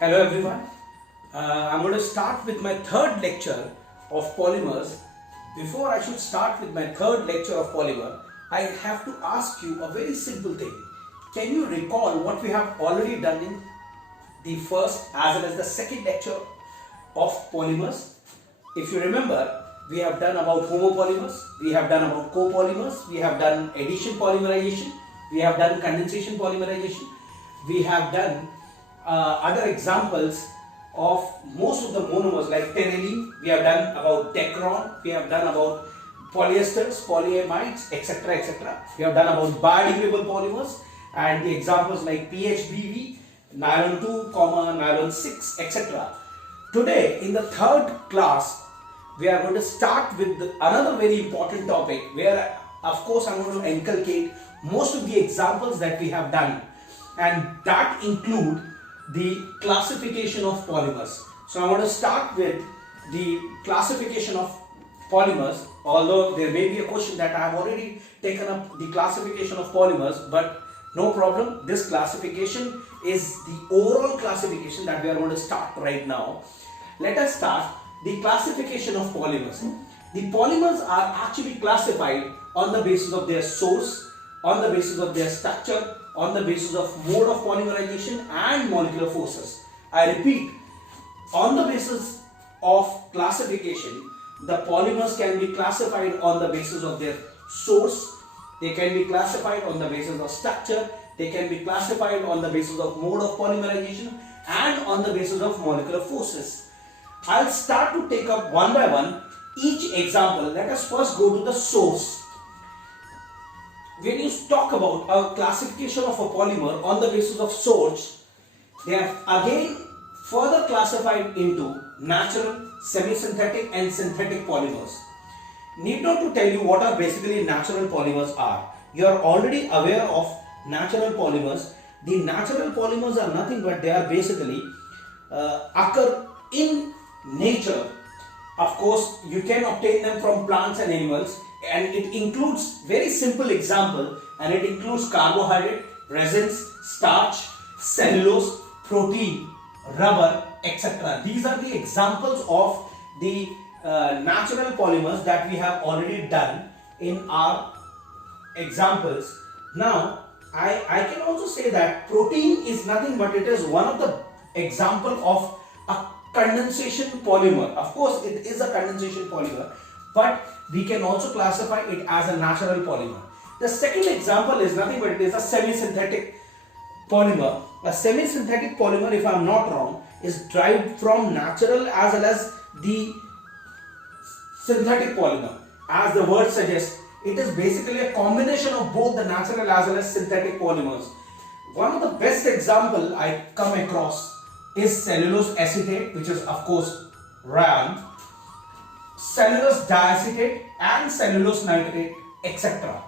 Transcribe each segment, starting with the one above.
Hello everyone. I'm going to start with my third lecture of polymers. Before I should start with my third lecture of polymer, I have to ask you a very simple thing. Can you recall what we have already done in the first as well as the second lecture of polymers? If you remember, we have done about homopolymers, we have done about copolymers, we have done addition polymerization, we have done condensation polymerization, we have done other examples of most of the monomers like phenylene, we have done about Dacron, we have done about polyesters, polyamides, etc. etc. We have done about biodegradable polymers and the examples like PHBV, nylon 2, nylon 6, etc. Today in the third class, we are going to start with another very important topic where of course I'm going to inculcate most of the examples that we have done, and that include the classification of polymers. So I want to start with the classification of polymers, although there may be a question that I have already taken up the classification of polymers, but no problem. This classification is the overall classification that we are going to start right now. Let us start the classification of polymers. The polymers are actually classified on the basis of their source, on the basis of their structure, on the basis of mode of polymerization and molecular forces. I repeat, on the basis of classification, the polymers can be classified on the basis of their source, they can be classified on the basis of structure, they can be classified on the basis of mode of polymerization and on the basis of molecular forces. I'll start to take up one by one each example. Let us first go to the source. When you talk about a classification of a polymer on the basis of source, they are again further classified into natural, semi-synthetic and synthetic polymers. Need not to tell you what are basically natural polymers are. You are already aware of natural polymers. The natural polymers are nothing but they are basically occur in nature. Of course, you can obtain them from plants and animals, and it includes very simple example, and it includes carbohydrate, resins, starch, cellulose, protein, rubber, etc. These are the examples of the natural polymers that we have already done in our examples. Now, I can also say that protein is nothing but it is one of the example of a condensation polymer. Of course, it is a condensation polymer, but we can also classify it as a natural polymer. The second example is nothing but it is a semi-synthetic polymer. A semi-synthetic polymer, if I am not wrong, is derived from natural as well as the synthetic polymer. As the word suggests, it is basically a combination of both the natural as well as synthetic polymers. One of the best example I come across is cellulose acetate, which is of course rayon, cellulose diacetate and cellulose nitrate, etc.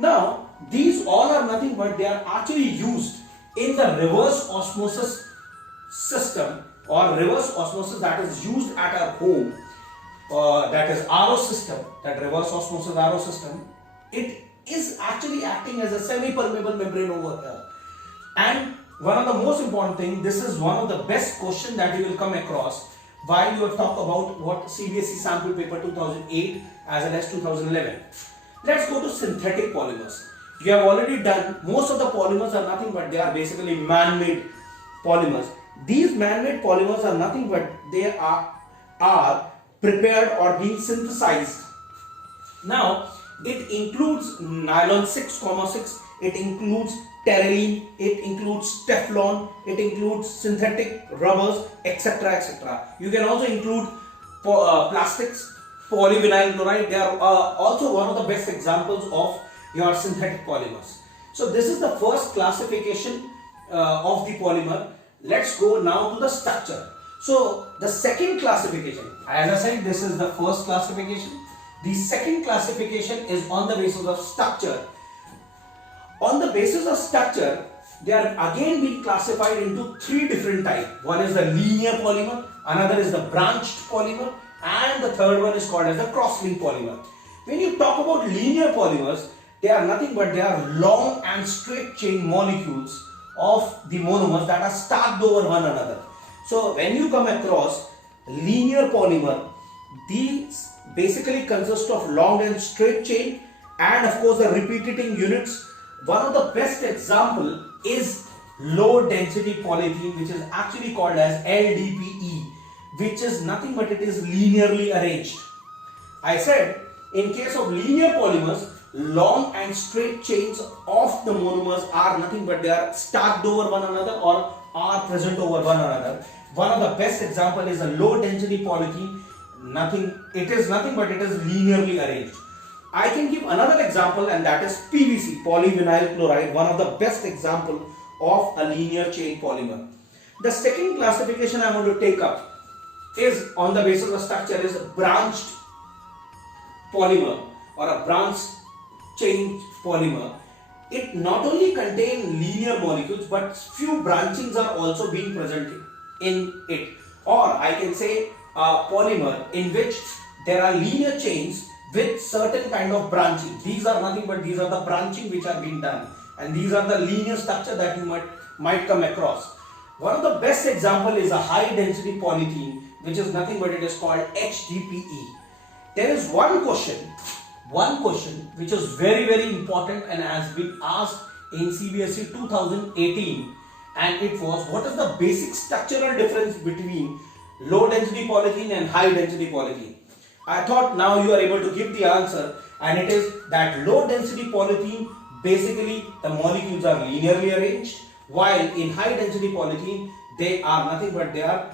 Now, these all are nothing but they are actually used in the reverse osmosis system or reverse osmosis that is used at our home, that is RO system, that reverse osmosis RO system. It is actually acting as a semi-permeable membrane over here. And one of the most important thing, this is one of the best question that you will come across while you talk about what CBSE sample paper 2008 as well as 2011. Let's go to synthetic polymers. You have already done, most of the polymers are nothing but they are basically man-made polymers. These man-made polymers are nothing but they are prepared or being synthesized. Now, it includes nylon 6,6, it includes terylene, it includes Teflon, it includes synthetic rubbers, etc. etc. You can also include plastics, polyvinyl chloride. They are also one of the best examples of your synthetic polymers. So this is the first classification of the polymer. Let's go now to the structure. So the second classification, as I said, this is the first classification. The second classification is on the basis of structure. On the basis of structure, they are again being classified into three different types. One is the linear polymer, another is the branched polymer, and the third one is called as the cross-linked polymer. When you talk about linear polymers, they are nothing but they are long and straight chain molecules of the monomers that are stacked over one another. So when you come across linear polymer, these basically consist of long and straight chain, and of course the repeating units. One of the best example is low density polythene, which is actually called as LDPE, which is nothing but it is linearly arranged. I said in case of linear polymers, long and straight chains of the monomers are nothing but they are stacked over one another or are present over one another. One of the best example is a low density polythene. It is nothing but it is linearly arranged. I can give another example, and that is PVC, polyvinyl chloride, one of the best example of a linear chain polymer. The second classification I am going to take up is on the basis of structure is branched polymer or a branched chain polymer. It not only contains linear molecules, but few branchings are also being present in it. Or I can say a polymer in which there are linear chains with certain kind of branching. These are nothing but these are the branching which are being done, and these are the linear structure that you might come across. One of the best example is a high density polythene, which is nothing but it is called HDPE. There is one question which is very important and has been asked in CBSE 2018, and it was, what is the basic structural difference between low density polythene and high density polythene? I thought now you are able to give the answer, and it is that low density polythene, basically the molecules are linearly arranged, while in high density polythene they are nothing but they are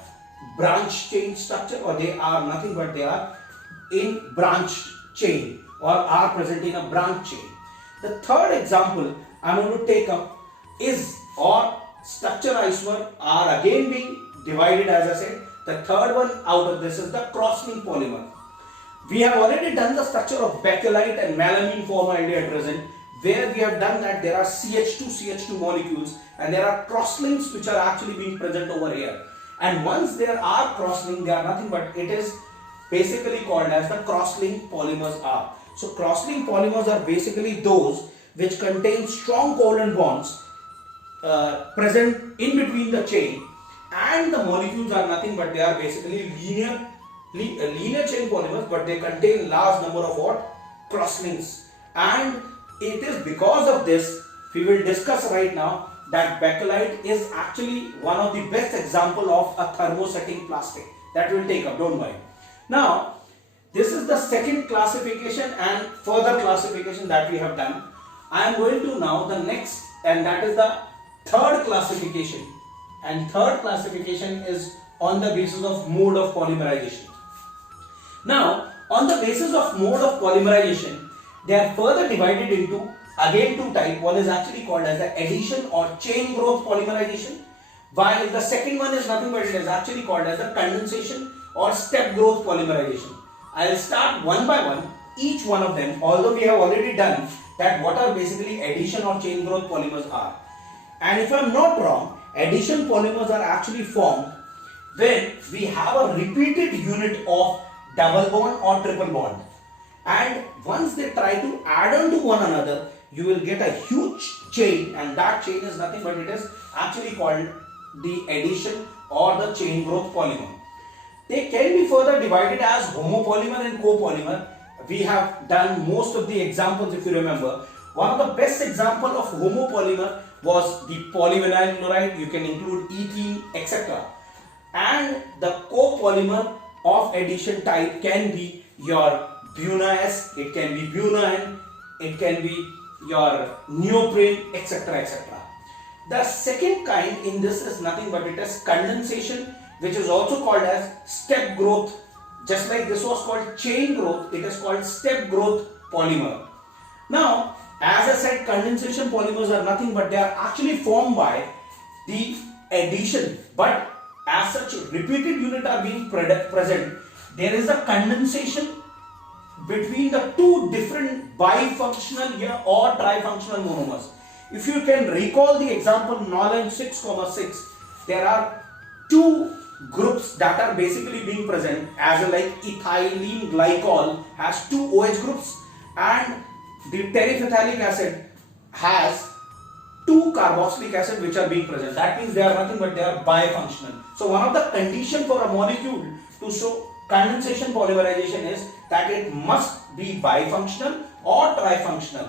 branch chain structure, or they are nothing but they are in branch chain or are present in a branch chain. The third example I am going to take up is, or structure isomer are again being divided, as I said. The third one out of this is the cross-linked polymer. We have already done the structure of bakelite and melamine formaldehyde resin, where we have done that there are CH2 molecules and there are cross-links which are actually being present over here. And once there are cross-links, they are nothing but it is basically called as the cross-linked polymers are. So cross-linked polymers are basically those which contain strong covalent bonds present in between the chain, and the molecules are nothing but they are basically linear chain polymers, but they contain large number of what? Cross-links. And it is because of this we will discuss right now that bakelite is actually one of the best example of a thermosetting plastic that will take up, don't worry. Now this is the second classification and further classification that we have done. I am going to now the next, and that is the third classification, and third classification is on the basis of mode of polymerization. Now on the basis of mode of polymerization, they are further divided into again two types. One is actually called as the addition or chain growth polymerization, while the second one is nothing but it is actually called as the condensation or step growth polymerization. I will start one by one each one of them, although we have already done that what are basically addition or chain growth polymers are. And if I am not wrong, addition polymers are actually formed when we have a repeated unit of double bond or triple bond, and once they try to add on to one another, you will get a huge chain, and that chain is nothing but it is actually called the addition or the chain growth polymer. They can be further divided as homopolymer and copolymer. We have done most of the examples, if you remember. One of the best example of homopolymer was the polyvinyl chloride. You can include ethene, etc. And the copolymer of addition type can be your Buna-S, it can be Buna-N, it can be your neoprene, etc. etc. The second kind in this is nothing but it is condensation, which is also called as step growth. Just like this was called chain growth, it is called step growth polymer. Now, as I said, condensation polymers are nothing but they are actually formed by the addition, but as such repeated units are being present, there is a condensation between the two different bifunctional or trifunctional monomers. If you can recall the example Nolan 6,6, there are two groups that are basically being present, as like ethylene glycol has two OH groups and the terephthalic acid has two carboxylic acid which are being present. That means they are nothing but they are bifunctional. So one of the condition for a molecule to show condensation polymerization is that it must be bifunctional or trifunctional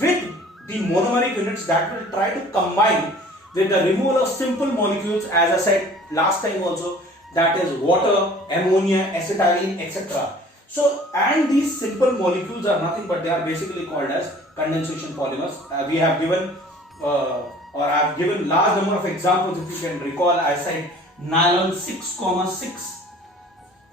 with the monomeric units that will try to combine with the removal of simple molecules, as I said last time also, that is water, ammonia, acetylene, etc. So, and these simple molecules are nothing but they are basically called as condensation polymers. We have given or I have given large number of examples. If you can recall, I said nylon 6,6.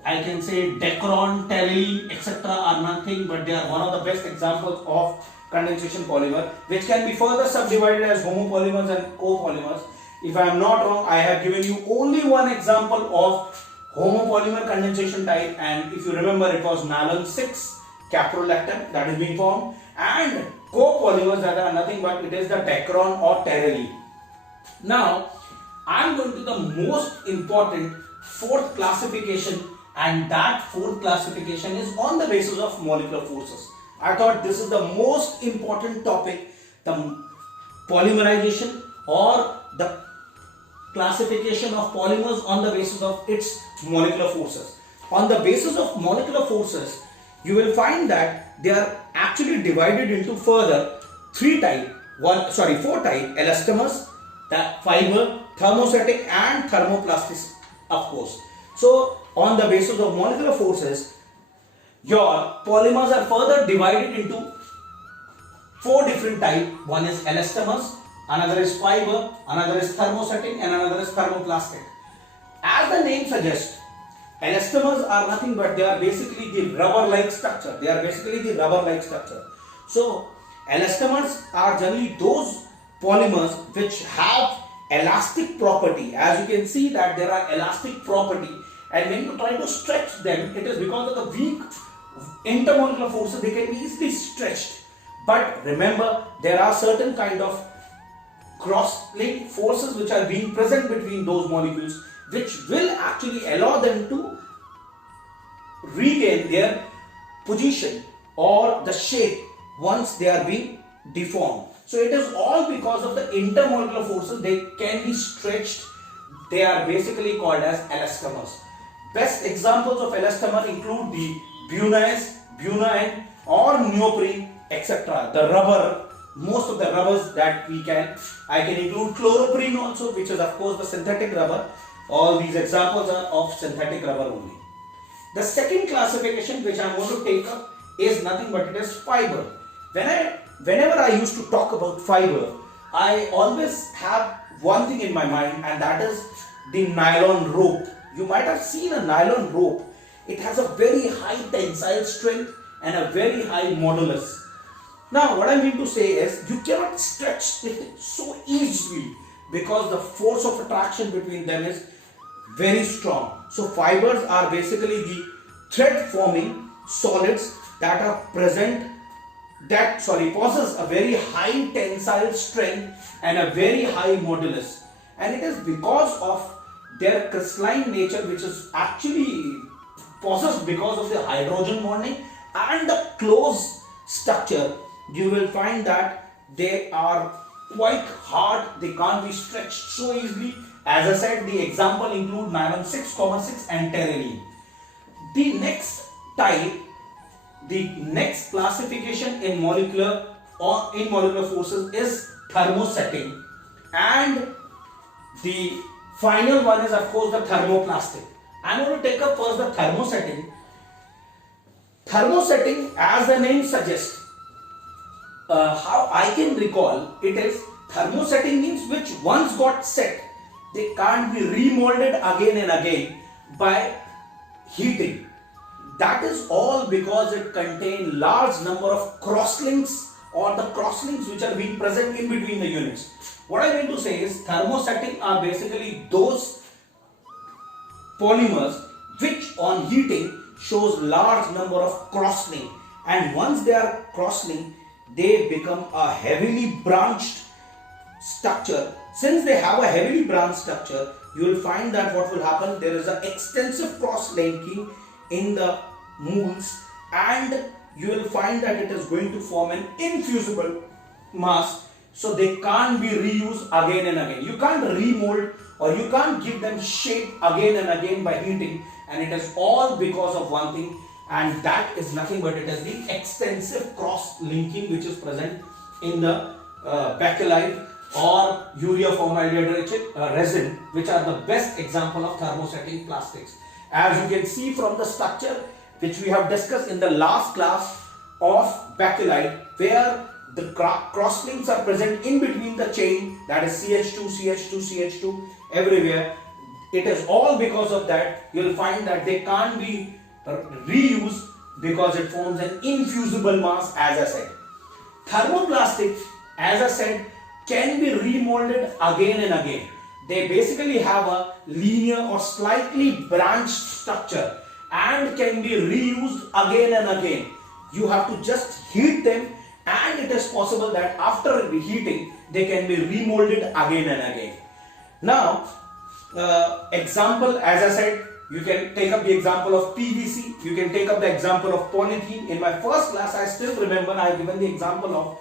I can say Dacron, terylene, etc. are nothing but they are one of the best examples of condensation polymer, which can be further subdivided as homopolymers and copolymers. If I am not wrong, I have given you only one example of homopolymer condensation type, and if you remember, it was nylon 6 caprolactam that is being formed, and copolymers that are nothing but it is the Dacron or terylene. Now, I am going to the most important fourth classification, and that fourth classification is on the basis of molecular forces. I thought this is the most important topic, the polymerization or the classification of polymers on the basis of its molecular forces. On the basis of molecular forces, you will find that they are actually divided into further four type: elastomers, the fiber, thermostatic and thermoplastic, of course. So on the basis of molecular forces, your polymers are further divided into four different types. One is elastomers, another is fiber, another is thermostatic, and another is thermoplastic. As the name suggests, elastomers are nothing but they are basically the rubber-like structure. So elastomers are generally those polymers which have elastic property. As you can see that there are elastic property, and when you try to stretch them, it is because of the weak intermolecular forces, they can be easily stretched. But remember, there are certain kind of cross-link forces which are being present between those molecules, which will actually allow them to regain their position or the shape once they are being deformed. So it is all because of the intermolecular forces. They can be stretched. They are basically called as elastomers. Best examples of elastomer include the bunion or neoprene, etc. The rubber, most of the rubbers that I can include chloroprene also, which is of course the synthetic rubber. All these examples are of synthetic rubber only. The second classification which I am going to take up is nothing but it is fiber. Whenever I used to talk about fiber, I always have one thing in my mind, and that is the nylon rope. You might have seen a nylon rope. It has a very high tensile strength and a very high modulus. Now what I mean to say is you cannot stretch it so easily because the force of attraction between them is very strong. So fibers are basically the thread forming solids that are present that possess a very high tensile strength and a very high modulus, and it is because of their crystalline nature, which is actually possessed because of the hydrogen bonding and the close structure. You will find that they are quite hard, they can't be stretched so easily. As I said, the example include nylon 6,6 and terylene. The next type, the next classification in molecular forces is thermosetting, and the final one is of course the thermoplastic. I am going to take up first the thermosetting. Thermosetting, as the name suggests, how I can recall it is thermosetting means which once got set, they can't be remolded again and again by heating. That is all because it contains large number of crosslinks or the crosslinks which are being present in between the units. What I mean to say is thermosetting are basically those polymers which on heating shows large number of crosslink, and once they are crosslinked, they become a heavily branched structure. Since they have a heavily branched structure, you will find that what will happen, there is an extensive cross-linking in the moles, and you will find that it is going to form an infusible mass so they can't be reused again and again. You can't remold or you can't give them shape again and again by heating, and it is all because of one thing, and that is nothing but it is the extensive cross linking which is present in the bakelite or urea formaldehyde resin, which are the best example of thermosetting plastics. As you can see from the structure which we have discussed in the last class of bakelite, where the cross links are present in between the chain, that is CH2, CH2, CH2 everywhere. It is all because of that. You will find that they can't be reused because it forms an infusible mass, as I said. Thermoplastic, as I said, can be remolded again and again. They basically have a linear or slightly branched structure and can be reused again and again. You have to just heat them, and it is possible that after reheating they can be remolded again and again. Now, example, as I said, you can take up the example of PVC, you can take up the example of polythene. In my first class, I still remember I have given the example of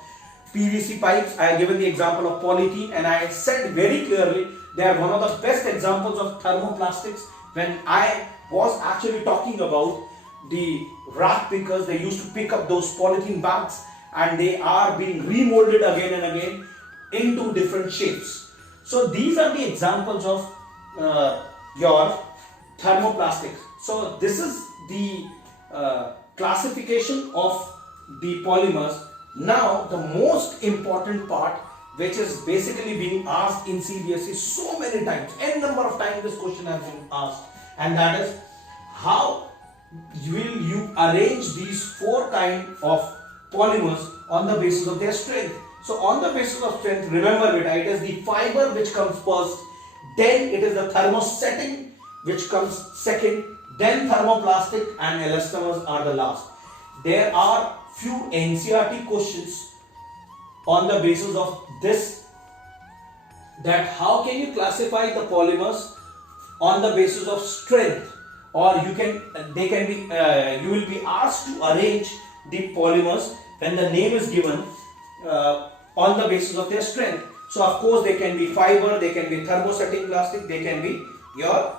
PVC pipes, I have given the example of polythene, and I said very clearly they are one of the best examples of thermoplastics. When I was actually talking about the rat pickers, they used to pick up those polythene bags and they are being remolded again and again into different shapes. So these are the examples of your thermoplastics. So this is the classification of the polymers. Now the most important part, which is basically being asked in CBSE so many times, n number of times this question has been asked, and that is how will you arrange these four kinds of polymers on the basis of their strength. So on the basis of strength, remember it is the fiber which comes first, then it is the thermosetting which comes second, then thermoplastic, and elastomers are the last. There are few NCERT questions on the basis of this, that how can you classify the polymers on the basis of strength, or you will be asked to arrange the polymers when the name is given on the basis of their strength. So of course they can be fiber, they can be thermosetting plastic, they can be your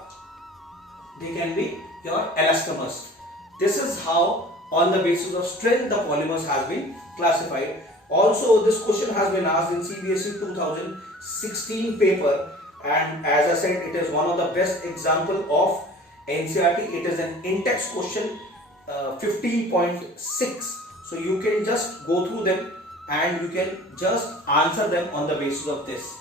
elastomers. This is how on the basis of strength the polymers has been classified. Also, this question has been asked in CBSE 2016 paper, and as I said, it is one of the best example of NCERT. It is an in-text question 15.6. So you can just go through them and you can just answer them on the basis of this.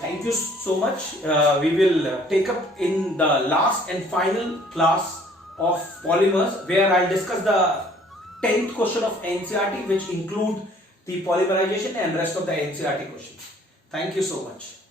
Thank you so much. We will take up in the last and final class of polymers, where I will discuss the 10th question of NCERT, which include the polymerization and rest of the NCERT questions. Thank you so much.